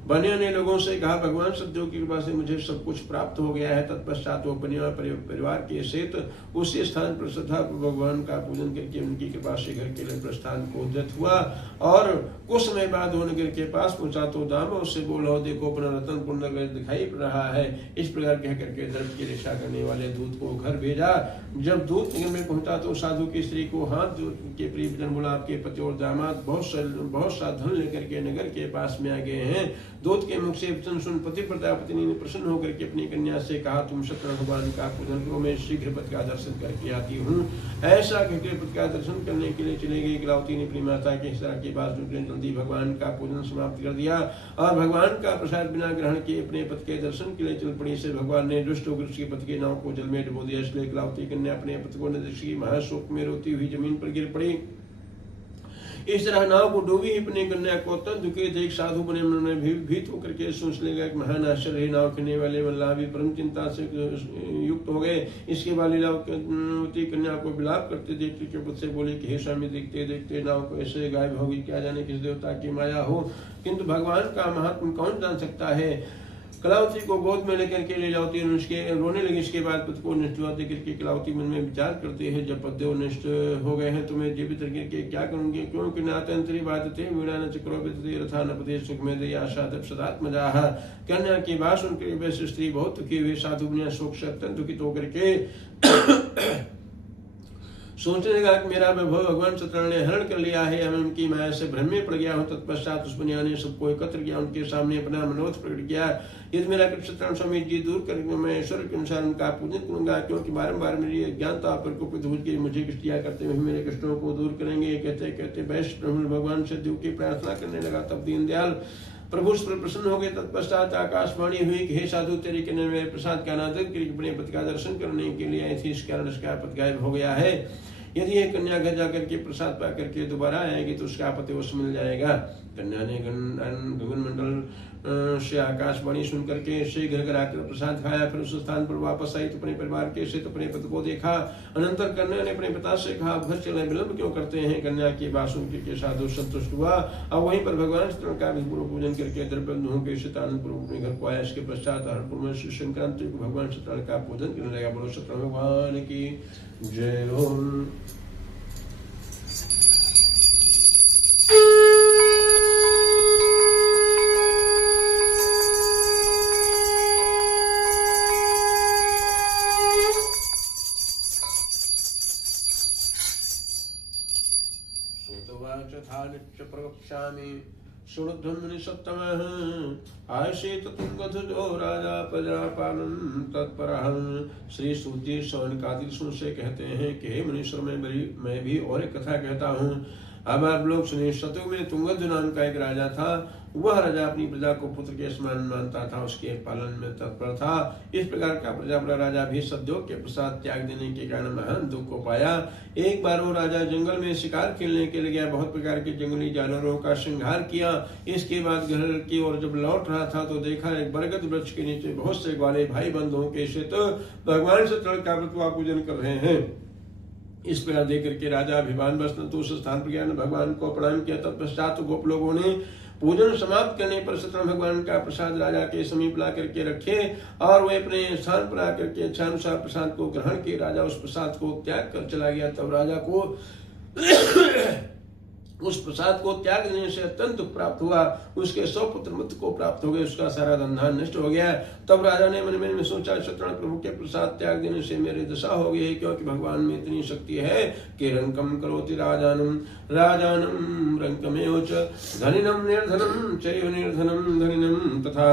बनिया ने लोगों से कहा, भगवान सतदेव की कृपा से मुझे सब कुछ प्राप्त हो गया है। तत्पश्चात वो बनिया परिवार के सहित उसी स्थान पर श्रद्धा भगवान का पूजन करके उनकी कृपा से घर के लिए प्रस्थान को उद्यत हुआ और कुछ समय बाद वो नगर के पास पहुंचा तो दाम उससे बोला, देखो अपना रतनपुर नगर दिखाई पड़ रहा है। इस प्रकार कह करके द्रव्य की रक्षा करने वाले दूत को घर भेजा। जब दूत नगर में पहुंचा तो साधु की स्त्री को हाथ के प्रियजन बोला, आपके पति और दामाद बहुत सा धन लेकर के नगर के पास में आ गए हैं। दूत के मुख से वचन सुन पतिव्रता पत्नी ने प्रसन्न होकर के अपनी कन्या से कहा, तुम सत्यनारायण भगवान का पूजन करो, मैं शीघ्र पति का दर्शन करके आती हूँ। ऐसा कहकर पति का दर्शन करने के लिए चले गई। कलावती ने अपनी माता के इस तरह की बात सुनकर जल्दी भगवान का पूजन समाप्त कर दिया और भगवान का प्रसाद बिना ग्रहण किए अपने पति के दर्शन के लिए चल पड़ी। से भगवान ने दुष्ट होकर उसके पति के नाव को जल में डुबो दिया। इसलिए कलावती कन्या अपने पति को निर्देश महाशोक में रोती हुई जमीन पर गिर पड़ी। इस तरह नाव को डूबी अपनी कन्या को अत्यंत दुखी देख साधु बने मन में भीत होकर के सोच लेगा कि महान आश्चर्य, नाव खेने वाले वल्लभी परम चिंता से युक्त हो गए। इसके बाद लीलावती कन्या को विलाप करते देखते के पुत्र से बोली कि हे स्वामी, देखते देखते नाव को ऐसे गायब होगी, क्या जाने किस देवता की माया हो, किंतु भगवान का महात्म कौन जान सकता है। कलावती को गोद में लेकर के ले जाती उसके रोने लगी। इसके बाद पति को नष्ट हुआ देख के कलावती मन में विचार करते हैं, जब पतिदेव नष्ट हो गए हैं तो मैं जीवित रह के क्या करूंगी, क्योंकि नातंत्री बाधते वीणा न चक्रो विदते रथा न पते सुख में दे आशा तब सदात्मजा। कन्या की बात सुनकर वैसे स्त्री बहुत दुखी हुई। साधु ने शोक से अत्यंत दुखित होकर के सोचने लगा कि मेरा वैभव भगवान सत्यनारायण ने हरण कर लिया है, मैं उनकी माया से भ्रम में पड़ गया हूँ। तत्पश्चात उस बनिया ने सबको एकत्र किया, उनके सामने अपना मनोरथ प्रकट किया। यदि मेरा सत्यनारायण स्वामी जी दूर करके मैं ईश्वर के अनुसार उनका पूजन करूंगा, क्योंकि बारंबार मेरी अज्ञानता पर कुपित होकर मुझे कष्टियां करते हुए मेरे कष्टों को दूर करेंगे। कहते कहते वैश्य ब्राह्मण भगवान से देव की प्रार्थना करने लगा। तब दीनदयाल प्रभु उस पर प्रसन्न हो गए। तत्पश्चात आकाशवाणी हुई कि हे साधु, तेरी कन्या मेरे प्रसाद का अनादर करके अपने पति का दर्शन करने के लिए आई थी, इस कारण उसका पति गायब हो गया है। यदि यह कन्या घर जाकर के प्रसाद पा करके दोबारा आएगी तो उसका पति उसे मिल जाएगा। कन्या ने गगन मंडल से आकाशवाणी सुन करके से घर घर आकर प्रसाद खाया। फिर उस स्थान पर वापस आई तो अपने परिवार के सहित अपने पति को देखा। अनंतर कन्या ने अपने पिता से कहा, घर चले, विलंब क्यों करते हैं। कन्या की बात सुन के साधु संतुष्ट हुआ और वहीं पर भगवान सत्यनारायण का विधिपूर्वक पूजन करके द्रव्य के सहित आनंद पूर्वक अपने घर को आया। इसके पश्चात हरपुर में श्री संक्रांति को भगवान सत्यनारायण का पूजन करने लगा। बोलो सत्यनारायण भगवान की जय हो। राजा प्रजापालन तत्परः। श्री सूत सौनकादि से कहते हैं कि हे मुनीश्वर, मैं भी और एक कथा कहता हूँ। अब आप लोग सुनिए। शतु में तुंगध्व नाम का एक राजा था। वह राजा अपनी प्रजा को पुत्र के समान मानता था, उसके पालन में तत्पर था। इस प्रकार का प्रजापति राजा भी सद्योग के प्रसाद त्याग देने के कारण महान दुख को पाया। एक बार वो राजा जंगल में शिकार खेलने के लिए गया, बहुत प्रकार के जंगली जानवरों का श्रृंगार किया। इसके बाद घर की ओर जब लौट रहा था तो देखा एक बरगद वृक्ष के नीचे बहुत से ग्वाले भाई बंधुओं के सहित भगवान सत्यनारायण का प्रतिमा पूजन कर रहे हैं। इस प्रकार देख करके राजा अभिमान बस उस स्थान पर गया, भगवान को प्रणाम किया। तत्पश्चात गोप लोगों ने पूजन समाप्त करने पर सत्यनारायण भगवान का प्रसाद राजा के समीप ला करके रखे और वे अपने स्थान पर आकर के इच्छानुसार प्रसाद को ग्रहण किए। राजा उस प्रसाद को त्याग कर चला गया। तब राजा को उस प्रसाद को त्याग देने से अत्यंत दुख प्राप्त हुआ। उसके 100 पुत्र मृत्यु को प्राप्त हो गए, उसका सारा धन धान नष्ट हो गया। तब राजा ने मन में सोचा, सत्यनारायण प्रभु के प्रसाद त्याग देने से मेरी दशा हो गई है, क्योंकि भगवान में इतनी शक्ति है कि रंकम करोति राजानम राजानम रंकमेव च धनिनम निर्धनम चैव निर्धनम धनिनम तथा।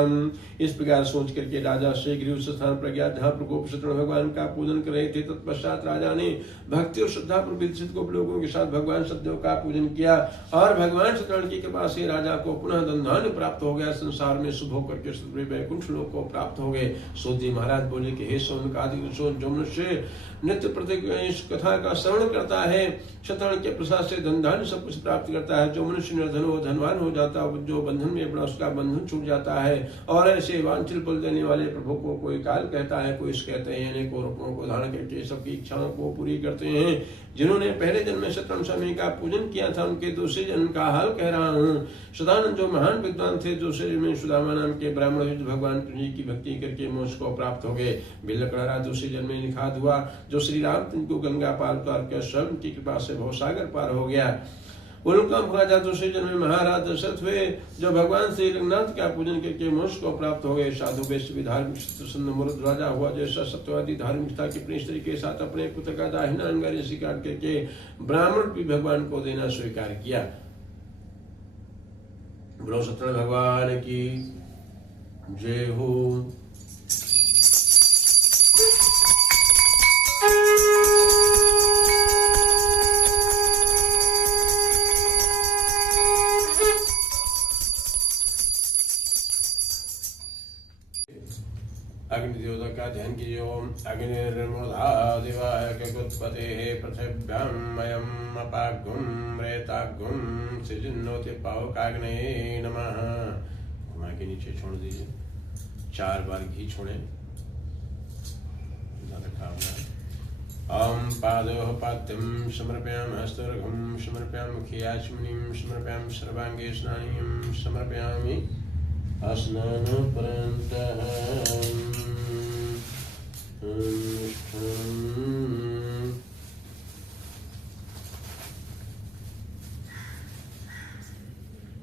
इस प्रकार सोच करके राजा शीघ्र उस स्थान पर गया जहाँ प्रकोप सत्यनारायण भगवान का पूजन कर रहे थे। तत्पश्चात राजा ने भक्ति और श्रद्धा पर विकसित गोप लोगों के साथ भगवान सत्यदेव का पूजन किया और भगवान सत्यनारायण की कृपा से राजा को पुनः धन प्राप्त हो गया। संसार में शुभ होकर के वैकुंठ लोक को प्राप्त हो गए। सूत जी महाराज बोले कि हे सोनकादि जो मनुष्य नित्य प्रत्येक इस कथा का श्रवण करता है, श्रवण के प्रसाद से धन धान्य सब कुछ प्राप्त करता है। जो मनुष्य निर्धन हो धनवान हो जाता है, जो बंधन में पड़ा उसका बंधन छूट जाता है। और ऐसे वांछित फल देने वाले प्रभु को कोई काल कहता है, कोई कहते हैं, अनेकों रूपों को धारण करके सबकी इच्छाओं को पूरी करते हैं। जिन्होंने पहले जन्म में सत्यम स्वामी का पूजन किया था, उनके दूसरे जन्म का हाल कह रहा हूँ। सदानंद जो महान विद्वान थे, दूसरे जन्म में सुदामा नाम के ब्राह्मण भगवान कृष्ण की भक्ति करके मोक्ष को प्राप्त हो गए। बिल्लकड़ा दूसरे जन्म में निखात हुआ, जो श्री राम को गंगा पार उतार कर स्वयं की कृपा से भवसागर पार हो गया। उनका राजा दूसरे जन्म में महाराज दशरथ हुए, जो भगवान श्री रंगनाथ का पूजन करके मोक्ष को प्राप्त हो गए। साधु वैश्य धार्मिक मुरुद राजा हुआ, जैसा सत्यवादी धार्मिक था कि अपने स्त्री के साथ अपने पुत्र का दाहिना अंग स्वीकार करके ब्राह्मण भी भगवान को देना स्वीकार किया। बोलो सत्यनारायण भगवान की जय हो। अग्निदेवता का ध्यान कीजिए। ओम अग्निर्मूर्धादिवाय ककुत्पतेः पृथिव्याम् अयम् अपाग्गुम् रेताग्गुम् सृजन्नोति पावकाग्नये नमः। घुमा के नीचे छोड़ दीजिए, 4 बार घी छोड़े। ओम पादोः पाद्यं समर्पयामि, हस्तोर्घं समर्पयामि, मुखे आचमनीं समर्पयामि, सर्वांगे स्नानं समर्पयामि। स्नानोपरान्तः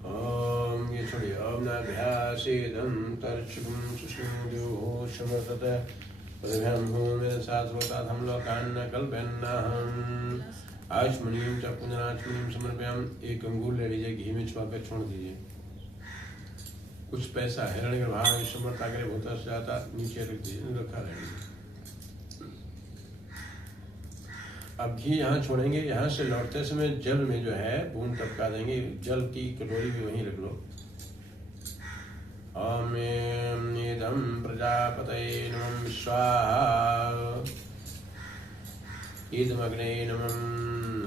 ओम ये छोड़िए। ओम नाभ्यासेदं तर्चुं सुष्णुद्योः समर्तत पदभ्यां मेरे साथ होता हम लोकान्न कल्पन्नाहम्। आचमनीं च पुनराचमनीं समर्पयामि। 1 अंगूर ले लीजिए, घी में छुपा कर छोड़ दीजिए। कुछ पैसा हिरण्यगर्भ समर्था करे भूता से जाता नीचे रख दीजिए, रखा रहेगा। अब घी यहाँ छोड़ेंगे, यहाँ से लौटते समय जल में जो है बूंद टपका देंगे, जल की कटोरी भी वहीं रख लो। ओम इदं प्रजापतये नमः स्वाहा, इदमग्ने नमः।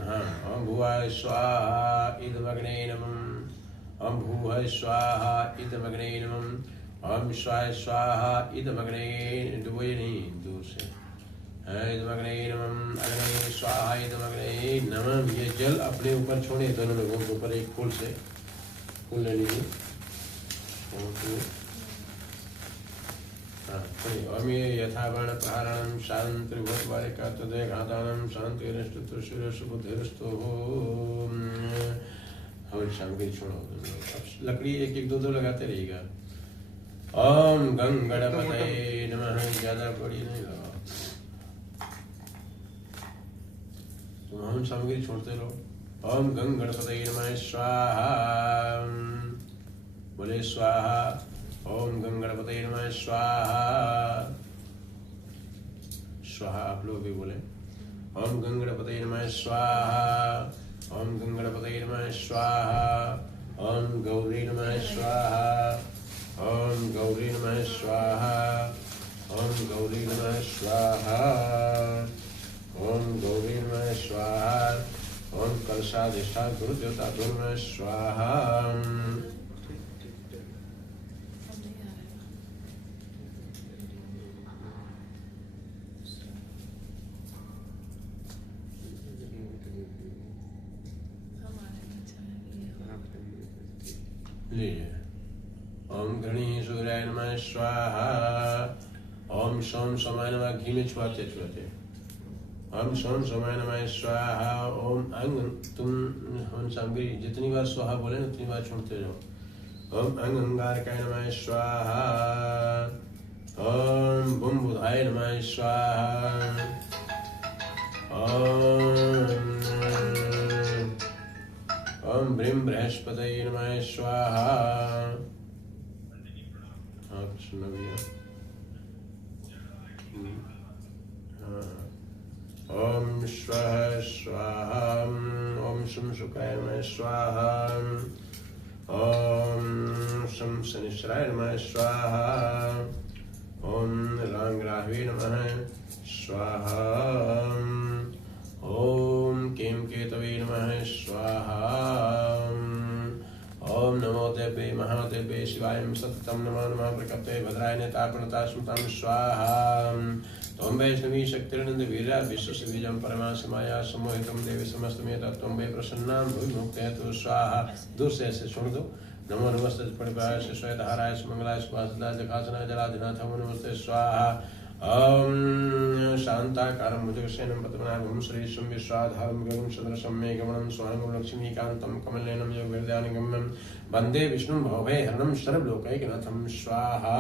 हाँ, ओम भुवाय स्वाहा इदमग्ने नमः। ओम भूः स्वाहा इदमग्ने नमः। ओम स्वाय स्वाहा इदमग्ने, डुबोए नहीं, दूर से। इदमग्ने नमः, अग्ने स्वाहा इदमग्ने नमः। ये जल अपने ऊपर छोड़े, दोनों लोगों के ऊपर एक फूल से फूल ले लीजिए। ओम ये यथावर्ण प्रहारणं शांति भगवारिका तदे घातानं शांतिरस्तु त्रिशूलस्तु बुद्धिरस्तु। और सामग्री छोड़ो, अब लकड़ी 1-1 2-2 लगाते रहिएगा। ओम गंगणपतये नमः। ज्यादा बड़ी नहीं लगाओ, तुम हम सामग्री छोड़ते रहो। ओम गंगणपतये नमः स्वाहा, बोले स्वाहा। ओम गंगणपतये नमः स्वाहा, स्वाहा आप लोग भी बोले। ओम गंगणपतये नमः स्वाहा। ओम गंगणपतये नमः स्वाहा। ओम गौरी नमः स्वाहा। ओम गौरी नमः स्वाहा। ओम गौरी नमः स्वाहा। ओम गौरी नमः स्वाहा। ओम कलशाधिष्ठान गुरुदेवता नमः स्वाहा। ओम घृणी सूर्याय नमः स्वाहा। ओम सोम सोमाय नमः, घी में छुआते छुआते। ओम सोम सोमाय नमः स्वाहा। ओम अंग, तुम हम सामग्री जितनी बार स्वाहा बोले उतनी बार छोड़ते जाओ। ओम अंग अंगारकाय नमः स्वाहा। ओम बुम बुधाय नमः स्वाहा। ओम ब्रीम बृहस्पतये नमः स्वाहा। कृष्ण भैया। ओम स्वः स्वाहा। ओम शम शुक्राय नमः स्वाहा। ओम शम शनिश्चराय नमः स्वाहा। ओम रांग राहवे नमः स्वाहा। शिवाय सततं नमो नमः प्रकटे भद्राय नेतापणता स्मृतं स्वाहा त्वं वैष्णवी शक्तिर्नंद वीरा विश्वस्य बीजं परमास्य माया समोहितं देवी समस्तमेत त्वं वै प्रसन्नां भुवि मुक्तयतु स्वाहा। दूर से ऐसे सुन दो। नमो नमस्ते परिवाराय श्वेतहाराय मंगलाय सुवासदाय जकासनाय जलाधिनाथ नमस्ते स्वाहा। ओम शांताकारं भुजगशयनं पद्मनाभं श्रीशं विश्वाधारं गरुं सदृशं मेघवर्णं स्वांगं लक्ष्मीकान्तं कमलनयनं योगविद्यानिगम्यं वन्दे विष्णुं भवभयहरणं सर्वलोकैकनाथं स्वाहा।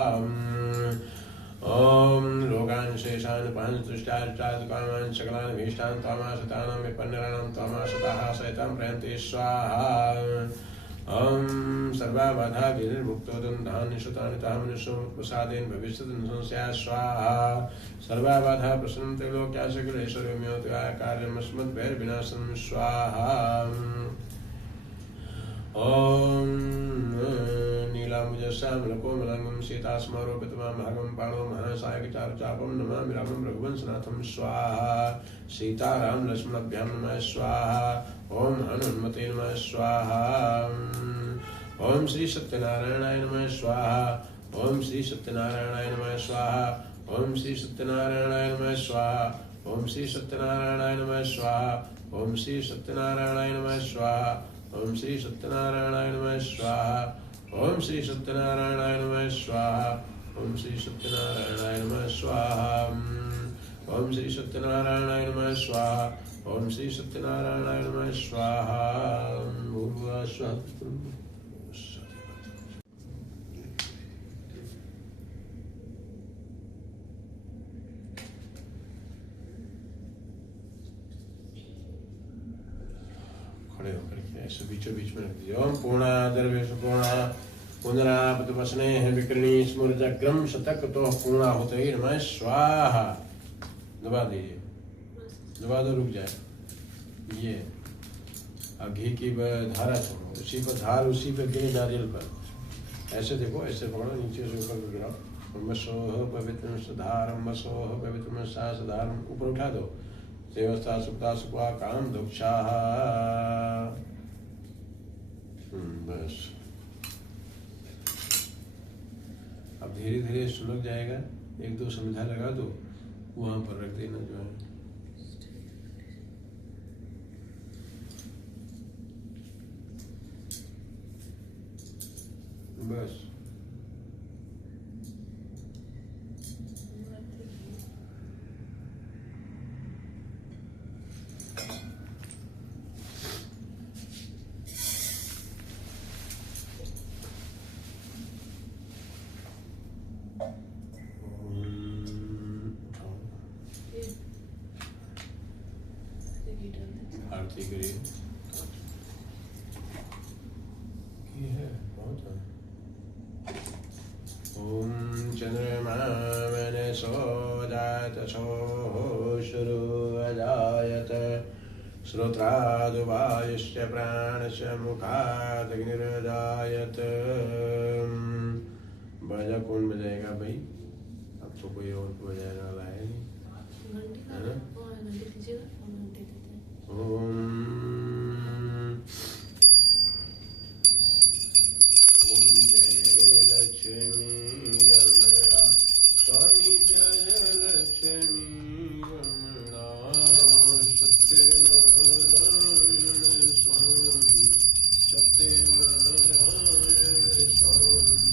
ओम लोकान् शेषान् पांचतुष्टार्चात्कामान् सकलान् भीष्टान् त्वामाशतानां विपन्नराणां त्वामाशताः सहितां प्रयन्ते स्वाहा। ओम सर्वाबाधा विनिर्मुक्तो दन्तान् शतानि तामनुष्यो प्रसादेन भविष्यति संस्या स्वाहा। सर्वाबाधा प्रसन्नं त्रैलोक्या सकलेश्वरम्योत्या कार्यमस्मद्वैर्विनाशनं स्वाहा। ओम नीलाम्बुजश्यामलकोमलांगं सीतास्मारोपितमामहगं पाणो महासायकचारुचापं नमामि रामं रघुवंशनाथं स्वाहा। सीताराम लक्ष्मणाभ्यां नमः स्वाहा। ओम हनुमते नमः स्वाहा। ओम श्री सत्यनारायणाय नमः स्वाहा। ओम श्री सत्यनारायणाय नमः स्वाहा। ओम श्री सत्यनारायणाय नमः स्वाहा। ओम श्री सत्यनारायणाय नमः स्वाहा। ओम श्री सत्यनारायणाय नमः स्वाहा। ओम श्री सत्यनारायणाय नमः स्वाहा। ओम श्री सत्यनारायणाय नमः स्वाहा। ओम श्री सत्यनारायणाय नमः स्वाहा। ओम श्री सत्यनारायणाय नमः स्वाहा। ओम श्री सत्यनारायणाय नमः स्वाहा। भूर्भुवः स्वः। खड़े होकर के ऐसे बीचों बीच में रख दीजिए। ओम पूर्णा दर्वेश पूर्णा पुनरापतवसने विकरणी स्मृजग्रम शतक तो पूर्णा होते ही नमः स्वाहा। दबा दीजिए, दबा दो, रुक जाए। ये अब घी की धारा छोड़ो, उसी पर धार उसी पे गिरे नारियल पर। ऐसे देखो, ऐसे पकड़ो, नीचे से ऊपर गिराओ। मसोह पवित्र सुधारम मसोह पवित्र साधारम, ऊपर उठा दो। देवस्था सुप्ता सुपा काम दुक्षा। बस अब धीरे धीरे सुलग जाएगा। एक दो संध्या लगा दो, वहां पर रख देना जो है। बस आरती करिए। ये है बहुत है। ओम चंद्रमा मैंने सो जायत सो शुरू अजायत श्रोत्रादुवायुश्च प्राणश्च मुखादग्निर्जायत। बाजा कौन बजाएगा भाई? अब तो कोई और बजाने वाला है नहीं, है ना? ओम जय लक्ष्मी रमणा स्वामी जय लक्ष्मी रमणा सत्यनारायण स्वामी सत्यनारायण स्वामी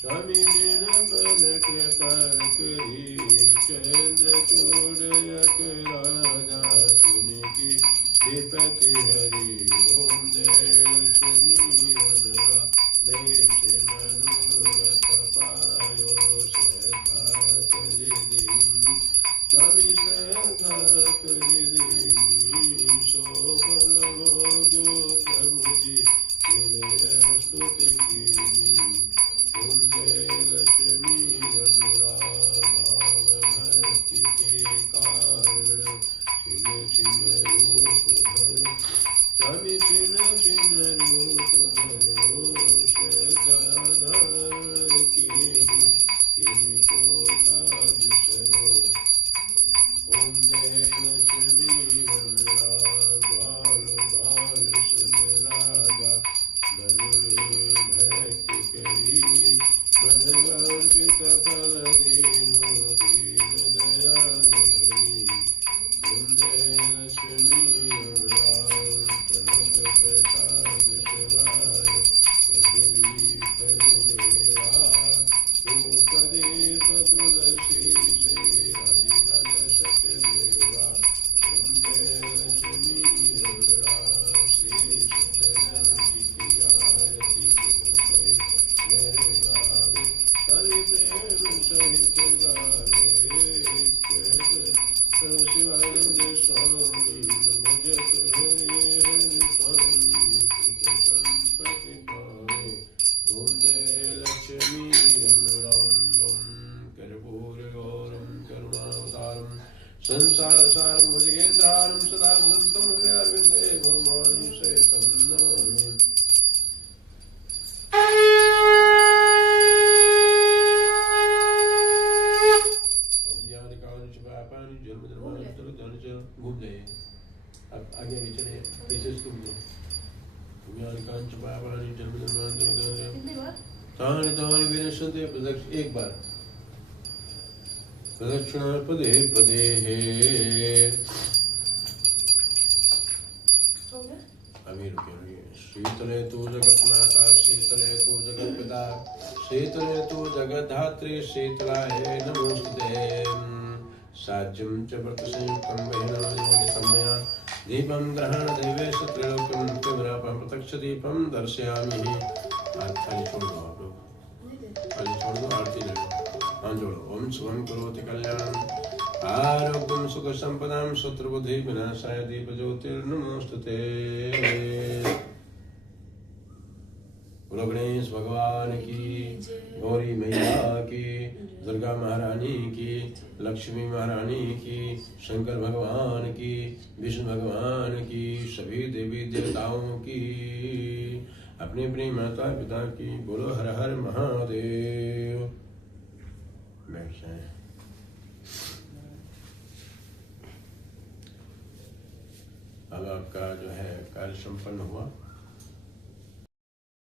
Swami Jina Par Kripa संसारसारं भुजगेन्द्रारं सदा वसन्तं हृदयारविन्दे भवानी सहितं नमामि। घूम जाइए, अब आगे पीछे तुम लो। तानि तानि विनश्यन्ते एक बार प्रदक्षिणा पदे पदे अमीर शीतले तु जगन्नाथा शीतले तु जगत्पिता शीतले तु जगद्धात्री शीतलाय नमोस्तुते। साज्यं च व्रतसंयुक्तं बहिनायोजितं मया दीपं ग्रहण देवेश त्रैलोक्यं त्रिपुरापं प्रत्यक्ष दीपं दर्शयामि। थाली छोड़ दो आप लोग, थाली छोड़ दो, आरती ले लो, हाथ जोड़ो। ओम शुभं करोति कल्याणं आरोग्यं सुख संपदां शत्रुबुद्धि विनाशाय दीप ज्योतिर्नमोस्तुते। बोलो गणेश भगवान की, गौरी मैया की, दुर्गा महारानी की, लक्ष्मी महारानी की, शंकर भगवान की, विष्णु भगवान की, सभी देवी देवताओं की, अपनी अपनी माता पिता की। बोलो हर हर महादेव। बैठ जाए। अब आपका जो है कार्य संपन्न हुआ।